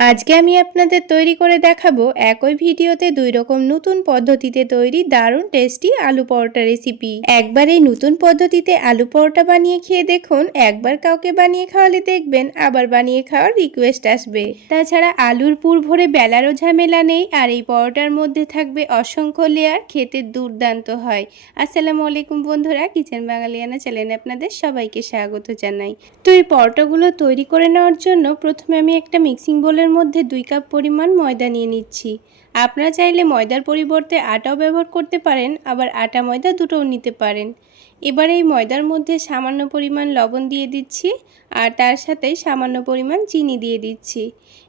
আজকে আমি আপনাদের তৈরি করে দেখাবো একই ভিডিওতে দুই রকম নতুন পদ্ধতিতে তৈরি দারুণ টেস্টি আলু পরোটা রেসিপি। একবার এই নতুন পদ্ধতিতে আলু পরোটা বানিয়ে খেয়ে দেখুন, একবার কাউকে বানিয়ে খাওয়ালে দেখবেন আবার বানিয়ে খাওয়ার রিকোয়েস্ট আসবে। তাছাড়া আলুর পুর ভরে বেলারও ঝামেলা নেই, আর এই পরোটার মধ্যে থাকবে অসংখ্য লেয়ার, খেতে দুর্দান্ত হয়। আসসালামু আলাইকুম বন্ধুরা, কিচেন বাঙালিয়ানা চ্যানেলে আপনাদের সবাইকে স্বাগত জানাই। তো এই পরোটাগুলো তৈরি করে নেওয়ার জন্য প্রথমে আমি একটা মিক্সিং বোলের মধ্যে 2 কাপ পরিমাণ ময়দা নিয়ে নিচ্ছি। আপনারা চাইলে ময়দার পরিবর্তে আটাও ব্যবহার করতে পারেন, আবার আটা ময়দা দুটোও নিতে পারেন। এবার এই ময়দার মধ্যে সামান্য পরিমাণ লবণ দিয়ে দিচ্ছি, আর তার সাথেই সামান্য পরিমাণ চিনি দিয়ে দিচ্ছি।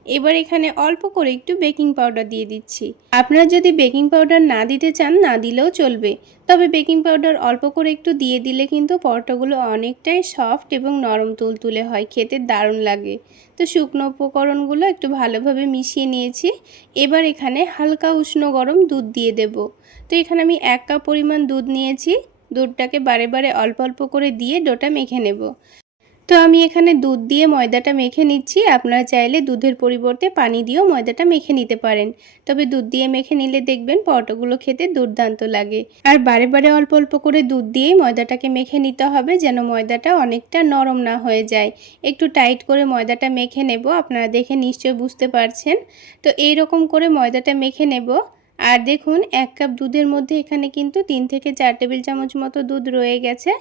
এবার এখানে অল্প করে একটু বেকিং পাউডার দিয়ে দিচ্ছি। আপনারা যদি বেকিং পাউডার না দিতে চান না দিলেও চলবে, তবে বেকিং পাউডার অল্প করে একটু দিয়ে দিলে কিন্তু পরোটাগুলো অনেকটাই সফট এবং নরম তুলতুলে হয়, খেতে দারুণ লাগে। তো শুকনো উপকরণগুলো একটু ভালোভাবে মিশিয়ে নিয়েছি। এবার এখানে হালকা উষ্ণ গরম দুধ দিয়ে দেব। তো এখানে আমি 1 কাপ পরিমাণ দুধ নিয়েছি। দুধটাকে বারে বারে অল্প অল্প করে দিয়ে ডোটা মেখে নেব। তো আমি এখানে দুধ দিয়ে ময়দাটা মেখে নিচ্ছি। আপনারা চাইলে দুধের পরিবর্তে পানি দিয়েও ময়দাটা মেখে নিতে পারেন, তবে দুধ দিয়ে মেখে নিলে দেখবেন পরোটাগুলো খেতে দুর্দান্ত লাগে। আর বারে বারে অল্প অল্প করে দুধ দিয়েই ময়দাটাকে মেখে নিতে হবে, যেন ময়দাটা অনেকটা নরম না হয়ে যায়। একটু টাইট করে ময়দাটা মেখে নেব, আপনারা দেখে নিশ্চয়ই বুঝতে পারছেন। তো এই রকম করে ময়দাটা মেখে নেব। আর দেখুন 1 কাপ দুধের মধ্যে এখানে কিন্তু 3 থেকে 4 টেবিল চামচ মতো দুধ রয়ে গেছে।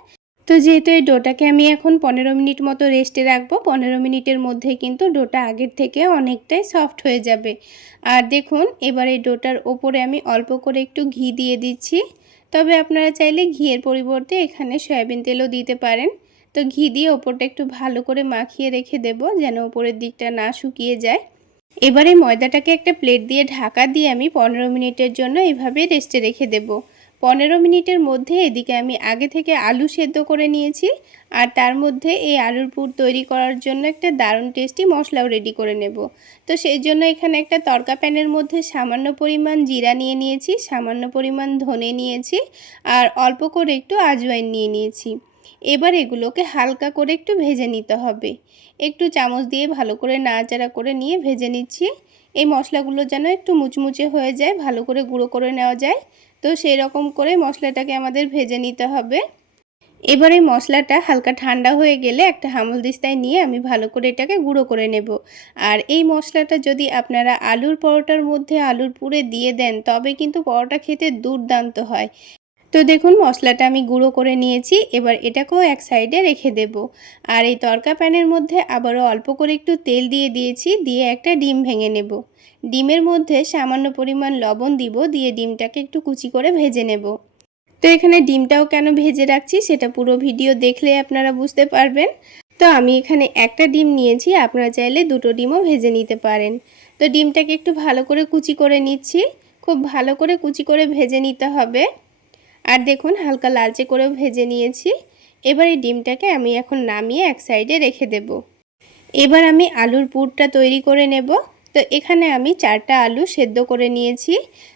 তো যেহেতু এই ডোটাকে আমি এখন 15 মিনিট মতো রেস্টে রাখবো, 15 মিনিটের মধ্যে কিন্তু ডোটা আগের থেকে অনেকটাই সফট হয়ে যাবে। আর দেখুন এবার এই ডোটার ওপরে আমি অল্প করে একটু ঘি দিয়ে দিচ্ছি। তবে আপনারা চাইলে ঘিয়ের পরিবর্তে এখানে সয়াবিন তেলও দিতে পারেন। তো ঘি দিয়ে ওপরটা একটু ভালো করে মাখিয়ে রেখে দেব, যেন ওপরের দিকটা না শুকিয়ে যায়। এবারে ময়দাটাকে একটা প্লেট দিয়ে ঢাকা দিয়ে আমি 15 মিনিটের জন্য এভাবে রেস্টে রেখে দেব। 15 মিনিটের মধ্যে এদিকে আমি আগে থেকে আলু সেদ্ধ করে নিয়েছি, আর তার মধ্যে এই আলুর পুর তৈরি করার জন্য একটা দারুণ টেস্টি মশলাও রেডি করে নেব। তো সেই জন্য এখানে একটা তড়কা প্যানের মধ্যে সামান্য পরিমাণ জিরা নিয়ে নিয়েছি, সামান্য পরিমাণ ধনে নিয়েছি, আর অল্প করে একটু আজওয়াইন নিয়ে নিয়েছি। এবার এগুলোকে হালকা করে একটু ভেজে নিতে হবে। একটু চামচ দিয়ে ভালো করে নাড়াচাড়া করে নিয়ে ভেজে নিচ্ছি। এই মশলাগুলো যেন একটু মুচমুচে হয়ে যায়, ভালো করে গুঁড়ো করে নেওয়া যায়। তো সেই রকম করে মশলাটাকে আমাদের ভেজে নিতে হবে। এবার এই মশলাটা হালকা ঠান্ডা হয়ে গেলে একটা হামালদিস্তায় নিয়ে আমি ভালো করে এটাকে গুঁড়ো করে নেব। আর এই মশলাটা যদি আপনারা আলুর পরোটার মধ্যে আলুর পুরে দিয়ে দেন, তবে কিন্তু পরোটা খেতে দুর্দান্ত হয়। তো দেখুন মশলাটা আমি গুঁড়ো করে নিয়েছি। এবার এটাকেও এক সাইডে রেখে দেব। আর এই তড়কা প্যানের মধ্যে আবারও অল্প করে একটু তেল দিয়ে দিয়েছি, দিয়ে একটা ডিম ভেঙে নেব। ডিমের মধ্যে সামান্য পরিমাণ লবণ দিব, দিয়ে ডিমটাকে একটু কুচি করে ভেজে নেব। তো এখানে ডিমটাও কেন ভেজে রাখছি সেটা পুরো ভিডিও দেখলে আপনারা বুঝতে পারবেন। তো আমি এখানে একটা ডিম নিয়েছি, আপনারা চাইলে দুটো ডিমও ভেজে নিতে পারেন। তো ডিমটাকে একটু ভালো করে কুচি করে নিচ্ছি। খুব ভালো করে কুচি করে ভেজে নিতে হবে। আর দেখুন হালকা লালচে করেও ভেজে নিয়েছি। এবার এই ডিমটাকে আমি এখন নামিয়ে এক সাইডে রেখে দেব। এবার আমি আলুর পুরটা তৈরি করে নেব। তো এখানে আমি 4টা আলু সেদ্ধ করে নিয়েছি।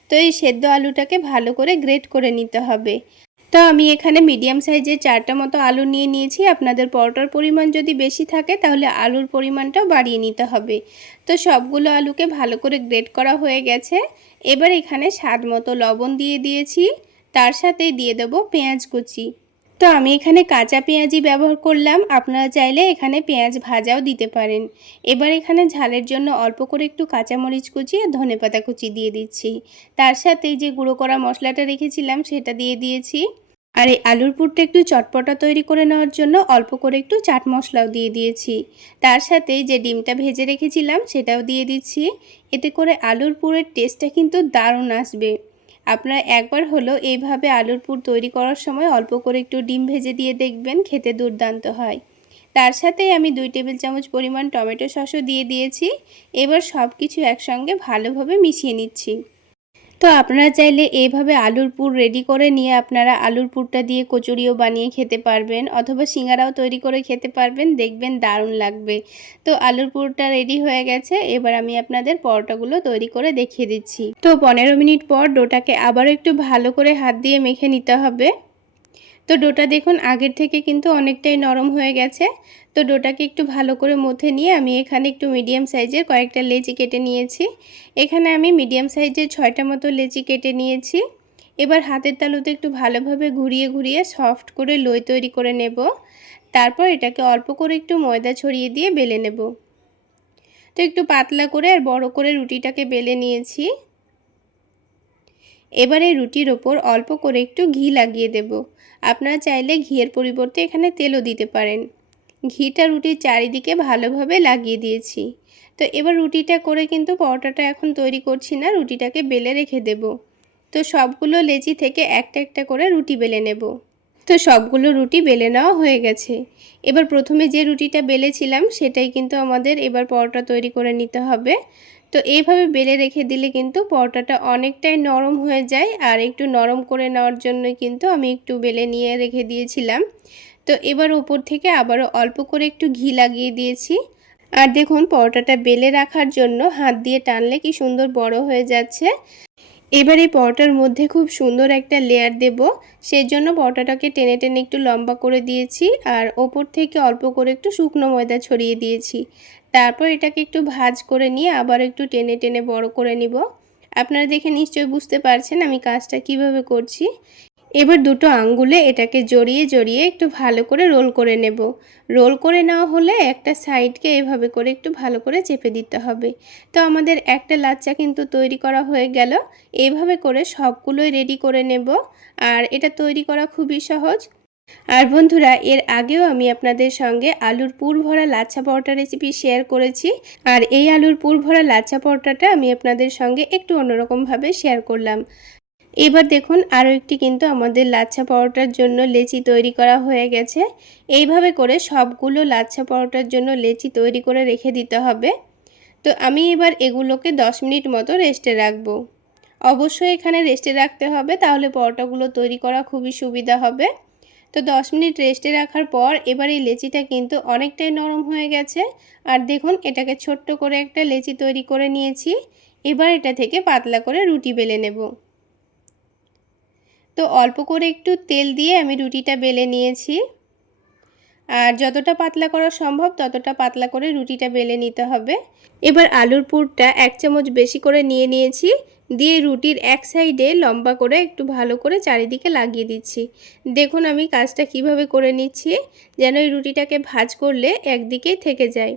তো এই সেদ্ধ আলুটাকে ভালো করে গ্রেট করে নিতে হবে। তো আমি এখানে মিডিয়াম সাইজের 4টা মতো আলু নিয়ে নিয়েছি। আপনাদের পরোটার পরিমাণ যদি বেশি থাকে তাহলে আলুর পরিমাণটাও বাড়িয়ে নিতে হবে। তো সবগুলো আলুকে ভালো করে গ্রেট করা হয়ে গেছে। এবার এখানে স্বাদ মতো লবণ দিয়ে দিয়েছি, তার সাথেই দিয়ে দেব পেঁয়াজ কুচি। তো আমি এখানে কাঁচা পেঁয়াজই ব্যবহার করলাম, আপনারা চাইলে এখানে পেঁয়াজ ভাজাও দিতে পারেন। এবার এখানে ঝালের জন্য অল্প করে একটু কাঁচামরিচ কুচি আর ধনেপাতা কুচি দিয়ে দিচ্ছি। তার সাথে যে গুঁড়ো করা মশলাটা রেখেছিলাম সেটা দিয়ে দিয়েছি। আর এই আলুর পুরটা একটু চটপটা তৈরি করে নেওয়ার জন্য অল্প করে একটু চাট মশলাও দিয়ে দিয়েছি। তার সাথে যে ডিমটা ভেজে রেখেছিলাম সেটাও দিয়ে দিচ্ছি। এতে করে আলুর পুরের টেস্টটা কিন্তু দারুণ আসবে। আপনারা একবার হলো এইভাবে আলুর পুর তৈরি করার সময় অল্প করে একটু ডিম ভেজে দিয়ে দেখবেন, খেতে দুর্দান্ত হয়। তার সাথেই আমি 2 টেবিল চামচ পরিমাণ টমেটো সসও দিয়ে দিয়েছি। এবার সব কিছু একসঙ্গে ভালোভাবে মিশিয়ে নিচ্ছি। তো আপনারা চাইলে এইভাবে আলুর পুর রেডি করে নিয়ে আপনারা আলুর পুরটা দিয়ে কচুরিও বানিয়ে খেতে পারবেন, অথবা সিঙ্গারাও তৈরি করে খেতে পারবেন, দেখবেন দারুণ লাগবে। তো আলুর পুরটা রেডি হয়ে গেছে। এবার আমি আপনাদের পরোটাগুলো তৈরি করে দেখিয়ে দিচ্ছি। তো 15 মিনিট পর ডোটাকে আবারও একটু ভালো করে হাত দিয়ে মেখে নিতে হবে। তো ডোটা দেখুন আগের থেকে কিন্তু অনেকটাই নরম হয়ে গেছে। তো ডোটাকে একটু ভালো করে মথে নিয়ে আমি এখানে একটু মিডিয়াম সাইজের কয়েকটা লেচি কেটে নিয়েছি। এখানে আমি মিডিয়াম সাইজের 6টা মতো লেচি কেটে নিয়েছি। এবার হাতের তালুতে একটু ভালোভাবে ঘুরিয়ে ঘুরিয়ে সফট করে লই তৈরি করে নেব। তারপর এটাকে অল্প করে একটু ময়দা ছড়িয়ে দিয়ে বেলে নেব। তো একটু পাতলা করে আর বড় করে রুটিটাকে বেলে নিয়েছি। এবারে রুটির ওপর অল্প করে একটু ঘি লাগিয়ে দেব। আপনারা চাইলে ঘিয়ের পরিবর্তে এখানে তেলও দিতে পারেন। ঘিটা রুটির চারিদিকে ভালোভাবে লাগিয়ে দিয়েছি। তো এবার রুটিটা করে কিন্তু পরোটাটা এখন তৈরি করছি না, রুটিটাকে বেলে রেখে দেব। তো সবগুলো লেচি থেকে একটা একটা করে রুটি বেলে নেব। তো সবগুলো রুটি বেলে নেওয়া হয়ে গেছে। এবার প্রথমে যে রুটিটা বেলেছিলাম সেটাই কিন্তু আমাদের এবার পরোটা তৈরি করে নিতে হবে। তো এইভাবে বেলে রেখে দিলে কিন্তু পরোটাটা অনেকটাই নরম হয়ে যায়, আর একটু নরম করে নেওয়ার জন্য কিন্তু আমি একটু বেলে নিয়ে রেখে দিয়েছিলাম। তো এবার উপর থেকে আবারও অল্প করে একটু ঘি লাগিয়ে দিয়েছি। আর দেখুন পরোটাটা বেলে রাখার জন্য হাত দিয়ে টানলে কি সুন্দর বড় হয়ে যাচ্ছে। এবার এই পরোটার মধ্যে খুব সুন্দর একটা লেয়ার দেব, সেই জন্য পরোটাটাকে টেনে টেনে একটু লম্বা করে দিয়েছি আর ওপর থেকে অল্প করে একটু শুকনো ময়দা ছড়িয়ে দিয়েছি। তারপর এটাকে একটু ভাঁজ করে নিয়ে আবার একটু টেনে টেনে বড় করে নিব। আপনারা দেখে নিশ্চয়ই বুঝতে পারছেন আমি কাজটা কিভাবে করছি। এবার দুটো আঙ্গুলে এটাকে জড়িয়ে জড়িয়ে একটু ভালো করে রোল করে নেব। রোল করে নেওয়া হলে একটা সাইডকে এভাবে করে একটু ভালো করে চেপে দিতে হবে। তো আমাদের একটা লাচ্চা কিন্তু তৈরি করা হয়ে গেল। এইভাবে করে সবগুলোই রেডি করে নেব। আর এটা তৈরি করা খুবই সহজ। আর বন্ধুরা, এর আগেও আমি আপনাদের সঙ্গে আলুর পুর ভরা লাচ্ছা পরোটা রেসিপি শেয়ার করেছি। আর এই আলুর পুর ভরা লাচ্ছা পরোটাটা আমি আপনাদের সঙ্গে একটু অন্যরকমভাবে শেয়ার করলাম। এবার দেখুন আরও একটি কিন্তু আমাদের লাচ্ছা পরোটার জন্য লেচি তৈরি করা হয়ে গেছে। এইভাবে করে সবগুলো লাচ্ছা পরোটার জন্য লেচি তৈরি করে রেখে দিতে হবে। তো আমি এবার এগুলোকে 10 মিনিট মতো রেস্টে রাখবো। অবশ্যই এখানে রেস্টে রাখতে হবে, তাহলে পরোটাগুলো তৈরি করা খুবই সুবিধা হবে। তো 10 মিনিট রেস্টে রাখার পর এবার এই লেচিটা কিন্তু অনেকটাই নরম হয়ে গেছে। আর দেখুন এটাকে ছোট্ট করে একটা লেচি তৈরি করে নিয়েছি। এবার এটা থেকে পাতলা করে রুটি বেলে নেব। তো অল্প করে একটু তেল দিয়ে আমি রুটিটা বেলে নিয়েছি। আর যতটা পাতলা করা সম্ভব ততটা পাতলা করে রুটিটা বেলে নিতে হবে। এবার আলুর পুরটা 1 চামচ বেশি করে নিয়ে নিয়েছি। দিয়ে রুটির এক সাইডে লম্বা করে একটু ভালো করে চারিদিকে লাগিয়ে দিচ্ছি। দেখুন আমি কাজটা কিভাবে করে নিচ্ছি, যেন এই রুটিটাকে ভাঁজ করলে একদিকেই থেকে যায়।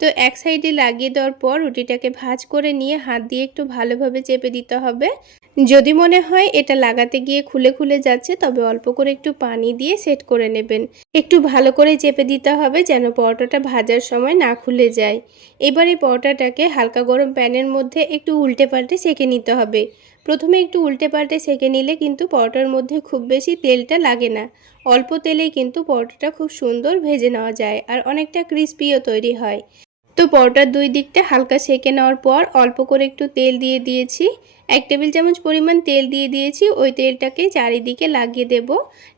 তো এক সাইডে লাগিয়ে দেওয়ার পর রুটিটাকে ভাঁজ করে নিয়ে হাত দিয়ে একটু ভালোভাবে চেপে দিতে হবে। যদি মনে হয় এটা লাগাতে গিয়ে খুলে খুলে যাচ্ছে, তবে অল্প করে একটু পানি দিয়ে সেট করে নেবেন। একটু ভালো করে চেপে দিতে হবে যেন পরোটাটা ভাজার সময় না খুলে যায়। এবার এই পরোটাটাকে হালকা গরম প্যানের মধ্যে একটু উল্টে পাল্টে সেঁকে নিতে হবে। প্রথমে একটু উল্টে পাল্টে সেঁকে নিলে কিন্তু পরোটার মধ্যে খুব বেশি তেলটা লাগে না। অল্প তেলেই কিন্তু পরোটাটা খুব সুন্দর ভেজে নেওয়া যায় আর অনেকটা ক্রিস্পিও তৈরি হয়। তো পরোটার দুই দিকটা হালকা সেঁকে নেওয়ার পর অল্প করে একটু তেল দিয়ে দিয়েছি। 1 টেবিল চামচ পরিমাণ তেল দিয়ে দিয়েছি। ওই তেলটাকে চারিদিকে লাগিয়ে দেব।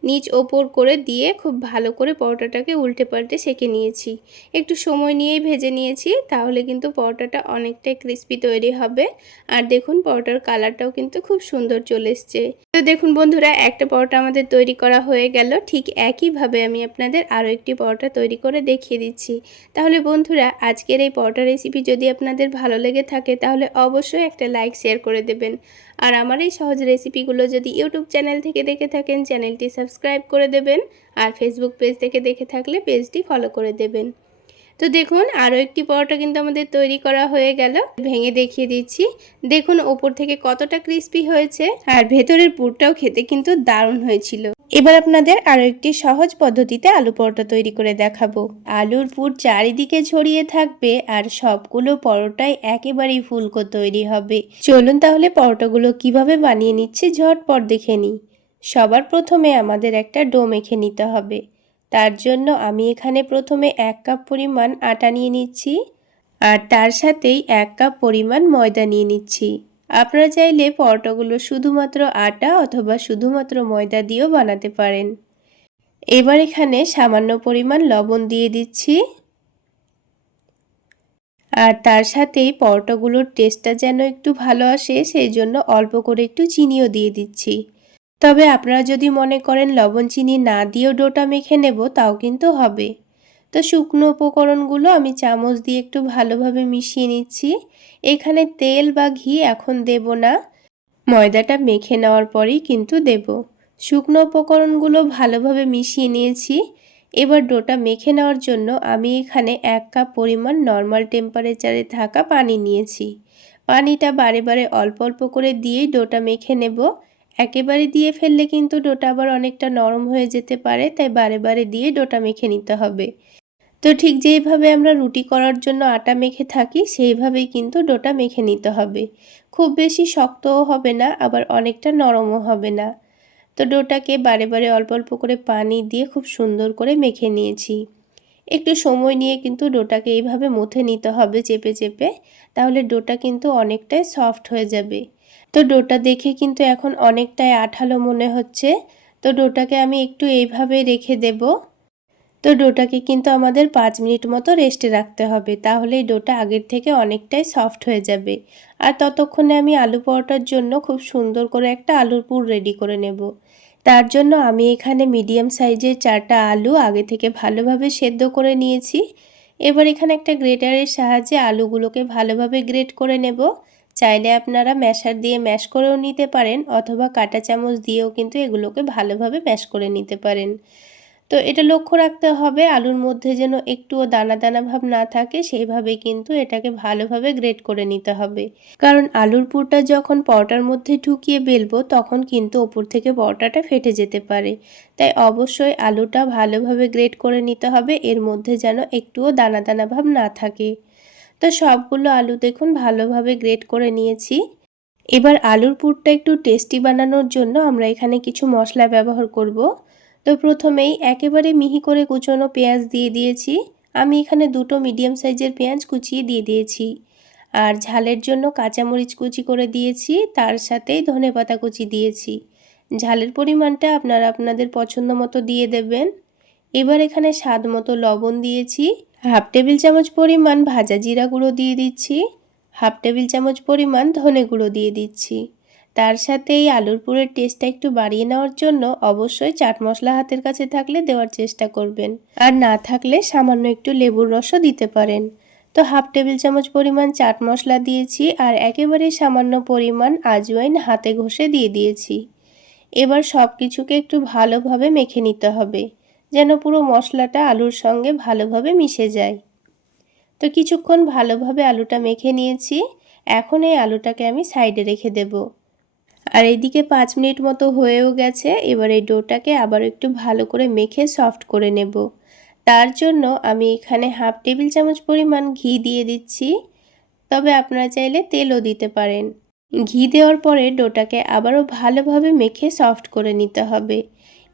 নিচ ওপর করে দিয়ে খুব ভালো করে পরোটাটাকে উল্টে পাল্টে সেঁকে নিয়েছি। একটু সময় নিয়েই ভেজে নিয়েছি, তাহলে কিন্তু পরোটাটা অনেকটাই ক্রিস্পি তৈরি হবে। আর দেখুন পরোটার কালারটাও কিন্তু খুব সুন্দর চলে এসছে। তো দেখুন বন্ধুরা, একটা পরোটা আমাদের তৈরি করা হয়ে গেল। ঠিক একইভাবে আমি আপনাদের আরও একটি পরোটা তৈরি করে দেখিয়ে দিচ্ছি। তাহলে বন্ধুরা, আজকের এই পরোটা রেসিপি যদি আপনাদের ভালো লেগে থাকে তাহলে অবশ্যই একটা লাইক শেয়ার করে দেবেন। আর আমার এই সহজ রেসিপিগুলো যদি ইউটিউব চ্যানেল থেকে দেখে থাকেন চ্যানেলটি সাবস্ক্রাইব করে দেবেন। আর ফেসবুক পেজ থেকে দেখে থাকলে পেজটি ফলো করে দেবেন। তো দেখুন আরও একটি পরোটা কিন্তু আমাদের তৈরি করা হয়ে গেল। ভেঙে দেখিয়ে দিচ্ছি। দেখুন ওপর থেকে কতটা ক্রিস্পি হয়েছে আর ভেতরের পুরটাও খেতে কিন্তু দারুণ হয়েছিল। এবার আপনাদের আরও একটি সহজ পদ্ধতিতে আলু পরোটা তৈরি করে দেখাবো। আলুর পুর চারিদিকে ছড়িয়ে থাকবে আর সবগুলো পরোটাই একেবারেই ফুলকো তৈরি হবে। চলুন তাহলে পরোটাগুলো কিভাবে বানিয়ে নিচ্ছি ঝটপট দেখে নিই। সবার প্রথমে আমাদের একটা ডো মেখে নিতে হবে। তার জন্য আমি এখানে প্রথমে 1 কাপ পরিমাণ আটা নিয়ে নিচ্ছি আর তার সাথেই 1 কাপ পরিমাণ ময়দা নিয়ে নিচ্ছি। আপনারা চাইলে পরোটাগুলো শুধুমাত্র আটা অথবা শুধুমাত্র ময়দা দিয়েও বানাতে পারেন। এবার এখানে সামান্য পরিমাণ লবণ দিয়ে দিচ্ছি আর তার সাথেই পরোটাগুলোর টেস্টটা যেন একটু ভালো আসে সেই জন্য অল্প করে একটু চিনিও দিয়ে দিচ্ছি। তবে আপনারা যদি মনে করেন লবণ চিনি না দিয়েও ডোটা মেখে নেব তাও কিন্তু হবে। তো শুকনো উপকরণগুলো আমি চামচ দিয়ে একটু ভালোভাবে মিশিয়ে নিচ্ছি। এখানে তেল বা ঘি এখন দেব না, ময়দাটা মেখে নেওয়ার পরেই কিন্তু দেব। শুকনো উপকরণগুলো ভালোভাবে মিশিয়ে নিয়েছি। এবার ডোটা মেখে নেওয়ার জন্য আমি এখানে 1 কাপ পরিমাণ নর্মাল টেম্পারেচারে থাকা পানি নিয়েছি। পানিটা বারে বারে অল্প অল্প করে দিয়েই ডোটা মেখে নেব। একেবারে দিয়ে ফেললে কিন্তু ডোটা আবার অনেকটা নরম হয়ে যেতে পারে, তাই বারে বারে দিয়ে ডোটা মেখে নিতে হবে। তো ঠিক যেইভাবে আমরা রুটি করার জন্য আটা মেখে থাকি সেইভাবেই কিন্তু ডোটা মেখে নিতে হবে। খুব বেশি শক্তও হবে না, আবার অনেকটা নরমও হবে না। তো ডোটাকে বারে বারে অল্প অল্প করে পানি দিয়ে খুব সুন্দর করে মেখে নিয়েছি। একটু সময় নিয়ে কিন্তু ডোটাকে এইভাবে মথে নিতে হবে চেপে চেপে, তাহলে ডোটা কিন্তু অনেকটাই সফট হয়ে যাবে। তো ডোটা দেখে কিন্তু এখন অনেকটাই আঠালো মনে হচ্ছে। তো ডোটাকে আমি একটু এইভাবে রেখে দেব। তো ডোটাকে কিন্তু আমাদের 5 মিনিট মতো রেস্টে রাখতে হবে, তাহলে এই ডোটা আগের থেকে অনেকটাই সফট হয়ে যাবে। আর ততক্ষণে আমি আলু পরোটার জন্য খুব সুন্দর করে একটা আলুর পুর রেডি করে নেব। তার জন্য আমি এখানে মিডিয়াম সাইজের 4টা আলু আগে থেকে ভালোভাবে সেদ্ধ করে নিয়েছি। এবার এখানে একটা গ্রেটারের সাহায্যে আলুগুলোকে ভালোভাবে গ্রেট করে নেব। চাইলে আপনারা ম্যাশার দিয়ে ম্যাশ করেও নিতে পারেন, অথবা কাঁটা চামচ দিয়েও কিন্তু এগুলোকে ভালোভাবে ম্যাশ করে নিতে পারেন। তো এটা লক্ষ্য রাখতে হবে আলুর মধ্যে যেন একটুও দানা দানা ভাব না থাকে, সেইভাবে কিন্তু এটাকে ভালোভাবে গ্রেট করে নিতে হবে। কারণ আলুর পুরটা যখন পরোটার মধ্যে ঢুকিয়ে বেলবো তখন কিন্তু ওপর থেকে পরোটাটা ফেটে যেতে পারে। তাই অবশ্যই আলুটা ভালোভাবে গ্রেট করে নিতে হবে, এর মধ্যে যেন একটুও দানা দানা ভাব না থাকে। তো সবগুলো আলু দেখুন ভালোভাবে গ্রেট করে নিয়েছি। এবার আলুর পুরটা একটু টেস্টি বানানোর জন্য আমরা এখানে কিছু মশলা ব্যবহার করব। তো প্রথমেই একেবারে মিহি করে কুচনো পেঁয়াজ দিয়ে দিয়েছি। আমি এখানে 2টো মিডিয়াম সাইজের পেঁয়াজ কুচিয়ে দিয়ে দিয়েছি। আর ঝালের জন্য কাঁচামরিচ কুচি করে দিয়েছি, তার সাথেই ধনেপাতা কুচি দিয়েছি। ঝালের পরিমাণটা আপনারা আপনাদের পছন্দ মতো দিয়ে দেবেন। এবার এখানে স্বাদ মতো লবণ দিয়েছি। হাফ টেবিল চামচ পরিমাণ ভাজা জিরা গুঁড়ো দিয়ে দিচ্ছি। হাফ টেবিল চামচ পরিমাণ ধনে গুঁড়ো দিয়ে দিচ্ছি। তার সাথে এই আলুর পুরের টেস্টটা একটু বাড়িয়ে নেওয়ার জন্য অবশ্যই চাট মশলা হাতের কাছে থাকলে দেওয়ার চেষ্টা করবেন, আর না থাকলে সামান্য একটু লেবুর রসও দিতে পারেন। তো হাফ টেবিল চামচ পরিমাণ চাট মশলা দিয়েছি, আর একেবারে সামান্য পরিমাণ আজওয়াইন হাতে ঘষে দিয়ে দিয়েছি। এবার সব কিছুকে একটু ভালোভাবে মেখে নিতে হবে, যেন পুরো মশলাটা আলুর সঙ্গে ভালোভাবে মিশে যায়। তো কিছুক্ষণ ভালোভাবে আলুটা মেখে নিয়েছি। এখন এই আলুটাকে আমি সাইডে রেখে দেব। আর এইদিকে 5 মিনিট মতো হয়েও গেছে। এবার এই ডোটাকে আবার একটু ভালো করে মেখে সফট করে নেব। তার জন্য আমি এখানে হাফ টেবিল চামচ পরিমাণ ঘি দিয়ে দিচ্ছি, তবে আপনারা চাইলে তেলও দিতে পারেন। ঘি দেওয়ার পরে ডোটাকে আবারও ভালোভাবে মেখে সফট করে নিতে হবে।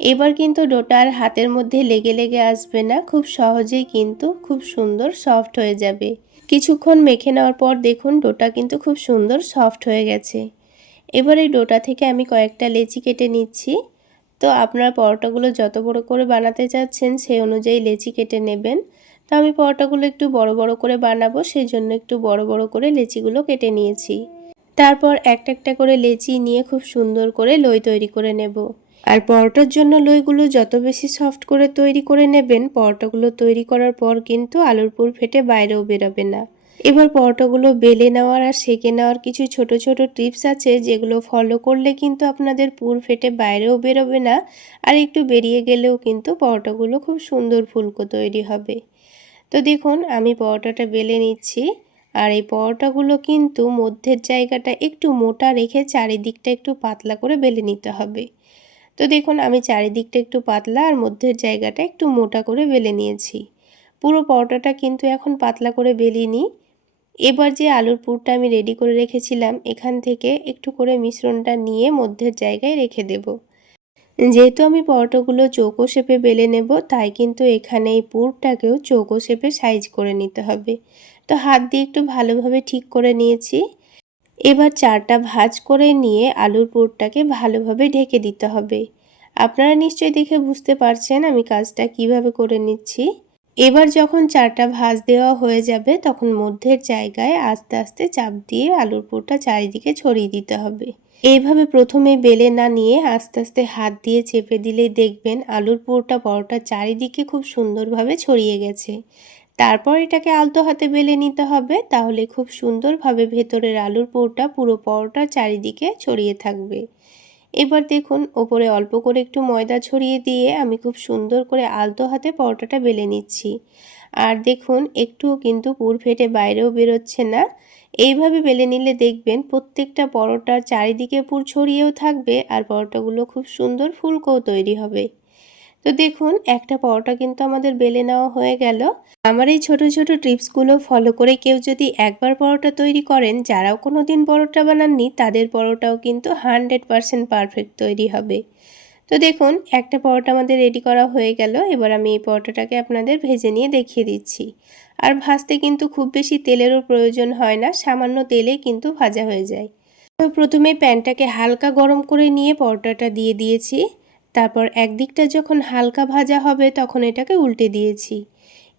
এবার কিন্তু ডোটা আর হাতের মধ্যে লেগে লেগে আসবে না, খুব সহজেই কিন্তু খুব সুন্দর সফট হয়ে যাবে। কিছুক্ষণ মেখে নেওয়ার পর দেখুন ডোটা কিন্তু খুব সুন্দর সফট হয়ে গেছে। এবার এই ডোটা থেকে আমি কয়েকটা লেচি কেটে নিচ্ছি। তো আপনারা পরোটাগুলো যত বড় করে বানাতে চাচ্ছেন সেই অনুযায়ী লেচি কেটে নেবেন। তো আমি পরোটাগুলো একটু বড় বড় করে বানাবো, সেই জন্য একটু বড় বড় করে লেচিগুলো কেটে নিয়েছি। তারপর একটা একটা করে লেচি নিয়ে খুব সুন্দর করে লই তৈরি করে নেব। আর পরোটার জন্য লইগুলো যত বেশি সফট করে তৈরি করে নেবেন, পরোটাগুলো তৈরি করার পর কিন্তু আলুর পুর ফেটে বাইরেও বেরোবে না। এবার পরোটাগুলো বেলে নেওয়ার আর সেঁকে নেওয়ার কিছু ছোট ছোট টিপস আছে, যেগুলো ফলো করলে কিন্তু আপনাদের পুর ফেটে বাইরেও বেরোবে না, আর একটু বেরিয়ে গেলেও কিন্তু পরোটাগুলো খুব সুন্দর ফুলকো তৈরি হবে। তো দেখুন আমি পরোটাটা বেলে নিচ্ছি। আর এই পরোটাগুলো কিন্তু মধ্যের জায়গাটা একটু মোটা রেখে চারিদিকটা একটু পাতলা করে বেলে নিতে হবে। তো দেখুন আমি চারিদিকটা একটু পাতলা আর মধ্যের জায়গাটা একটু মোটা করে বেলে নিয়েছি। পুরো পরোটাটা কিন্তু এখন পাতলা করে বেলিনি। এবার যে আলুর পুরটা আমি রেডি করে রেখেছিলাম, এখান থেকে একটু করে মিশ্রণটা নিয়ে মধ্যের জায়গায় রেখে দেব। যেহেতু আমি পরোটাগুলো চৌকো শেপে বেলে নেব, তাই কিন্তু এখানে এই পুরটাকেও চৌকো শেপে সাইজ করে নিতে হবে। তো হাত দিয়ে একটু ভালোভাবে ঠিক করে নিয়েছি। এবার 4টা ভাঁজ করে নিয়ে আলুর পুরটাকে ভালোভাবে ঢেকে দিতে হবে। আপনারা নিশ্চয়ই দেখে বুঝতে পারছেন আমি কাজটা কিভাবে করে নিচ্ছি। এবার যখন 4টা ভাঁজ দেওয়া হয়ে যাবে, তখন মধ্যের জায়গায় আস্তে আস্তে চাপ দিয়ে আলুর পুরটা চারিদিকে ছড়িয়ে দিতে হবে। এইভাবে প্রথমে বেলে না নিয়ে আস্তে আস্তে হাত দিয়ে চেপে দিলেই দেখবেন আলুর পুরটা পরোটার চারিদিকে খুব সুন্দরভাবে ছড়িয়ে গেছে। তারপর এটাকে আলতো হাতে বেলে নিতে হবে, তাহলে খুব সুন্দরভাবে ভেতরের আলুর পুরটা পুরো পরোটার চারিদিকে ছড়িয়ে থাকবে। এবার দেখুন ওপরে অল্প করে একটু ময়দা ছড়িয়ে দিয়ে আমি খুব সুন্দর করে আলতো হাতে পরোটাটা বেলে নিচ্ছি। আর দেখুন একটুও কিন্তু পুর ফেটে বাইরেও বেরোচ্ছে না। এইভাবে বেলে নিলে দেখবেন প্রত্যেকটা পরোটার চারিদিকে পুর ছড়িয়েও থাকবে আর পরোটাগুলো খুব সুন্দর ফুলকোও তৈরি হবে। তো দেখুন একটা পরোটা কিন্তু আমাদের বেলে নেওয়া হয়ে গেল। আমার এই ছোট ছোট টিপসগুলো ফলো করে কেউ যদি একবার পরোটা তৈরি করেন, যারাও কোনো দিন পরোটা বানাননি তাদের পরোটাও কিন্তু 100% পারফেক্ট তৈরি হবে। তো দেখুন একটা পরোটা আমাদের রেডি করা হয়ে গেল। এবার আমি এই পরোটাটাকে আপনাদের ভেজে নিয়ে দেখিয়ে দিচ্ছি। আর ভাজতে কিন্তু খুব বেশি তেলেরও প্রয়োজন হয় না, সামান্য তেলেই কিন্তু ভাজা হয়ে যায়। তো প্রথমে প্যানটাকে হালকা গরম করে নিয়ে পরোটাটা দিয়ে দিয়েছি। তারপর একদিকটা যখন হালকা ভাজা হবে তখন এটাকে উল্টে দিয়েছি।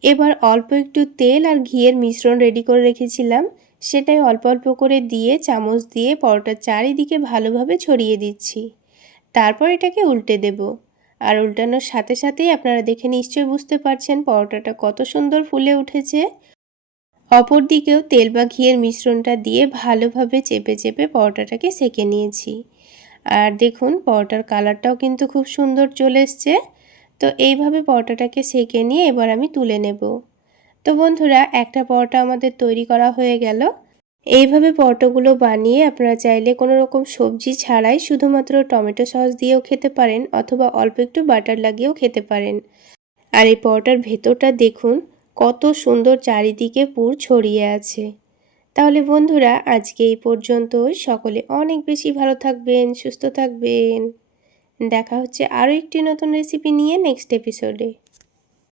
এবার অল্প একটু তেল আর ঘিয়ের মিশ্রণ রেডি করে রেখেছিলাম, সেটাই অল্প অল্প করে দিয়ে চামচ দিয়ে পরোটার চারিদিকে ভালোভাবে ছড়িয়ে দিচ্ছি। তারপর এটাকে উল্টে দেব। আর উল্টানোর সাথে সাথেই আপনারা দেখে নিশ্চয়ই বুঝতে পারছেন পরোটাটা কত সুন্দর ফুলে উঠেছে। অপর দিকেও তেল বা ঘিয়ের মিশ্রণটা দিয়ে ভালোভাবে চেপে চেপে পরোটাটাকে সেঁকে নিয়েছি। আর দেখুন পরোটার কালারটাও কিন্তু খুব সুন্দর চলে এসছে। তো এইভাবে পরোটাটাকে সেঁকে নিয়ে এবার আমি তুলে নেব। তো বন্ধুরা একটা পরোটা আমাদের তৈরি করা হয়ে গেল। এইভাবে পরোটাগুলো বানিয়ে আপনারা চাইলে কোনো রকম সবজি ছাড়াই শুধুমাত্র টমেটো সস দিয়েও খেতে পারেন, অথবা অল্প একটু বাটার লাগিয়েও খেতে পারেন। আর এই পরোটার ভেতরটা দেখুন কত সুন্দর চারিদিকে পুর ছড়িয়ে আছে। তাহলে বন্ধুরা আজকে এই পর্যন্তই। সকলে অনেক বেশি ভালো থাকবেন, সুস্থ থাকবেন। দেখা হচ্ছে আরও একটি নতুন রেসিপি নিয়ে নেক্সট এপিসোডে।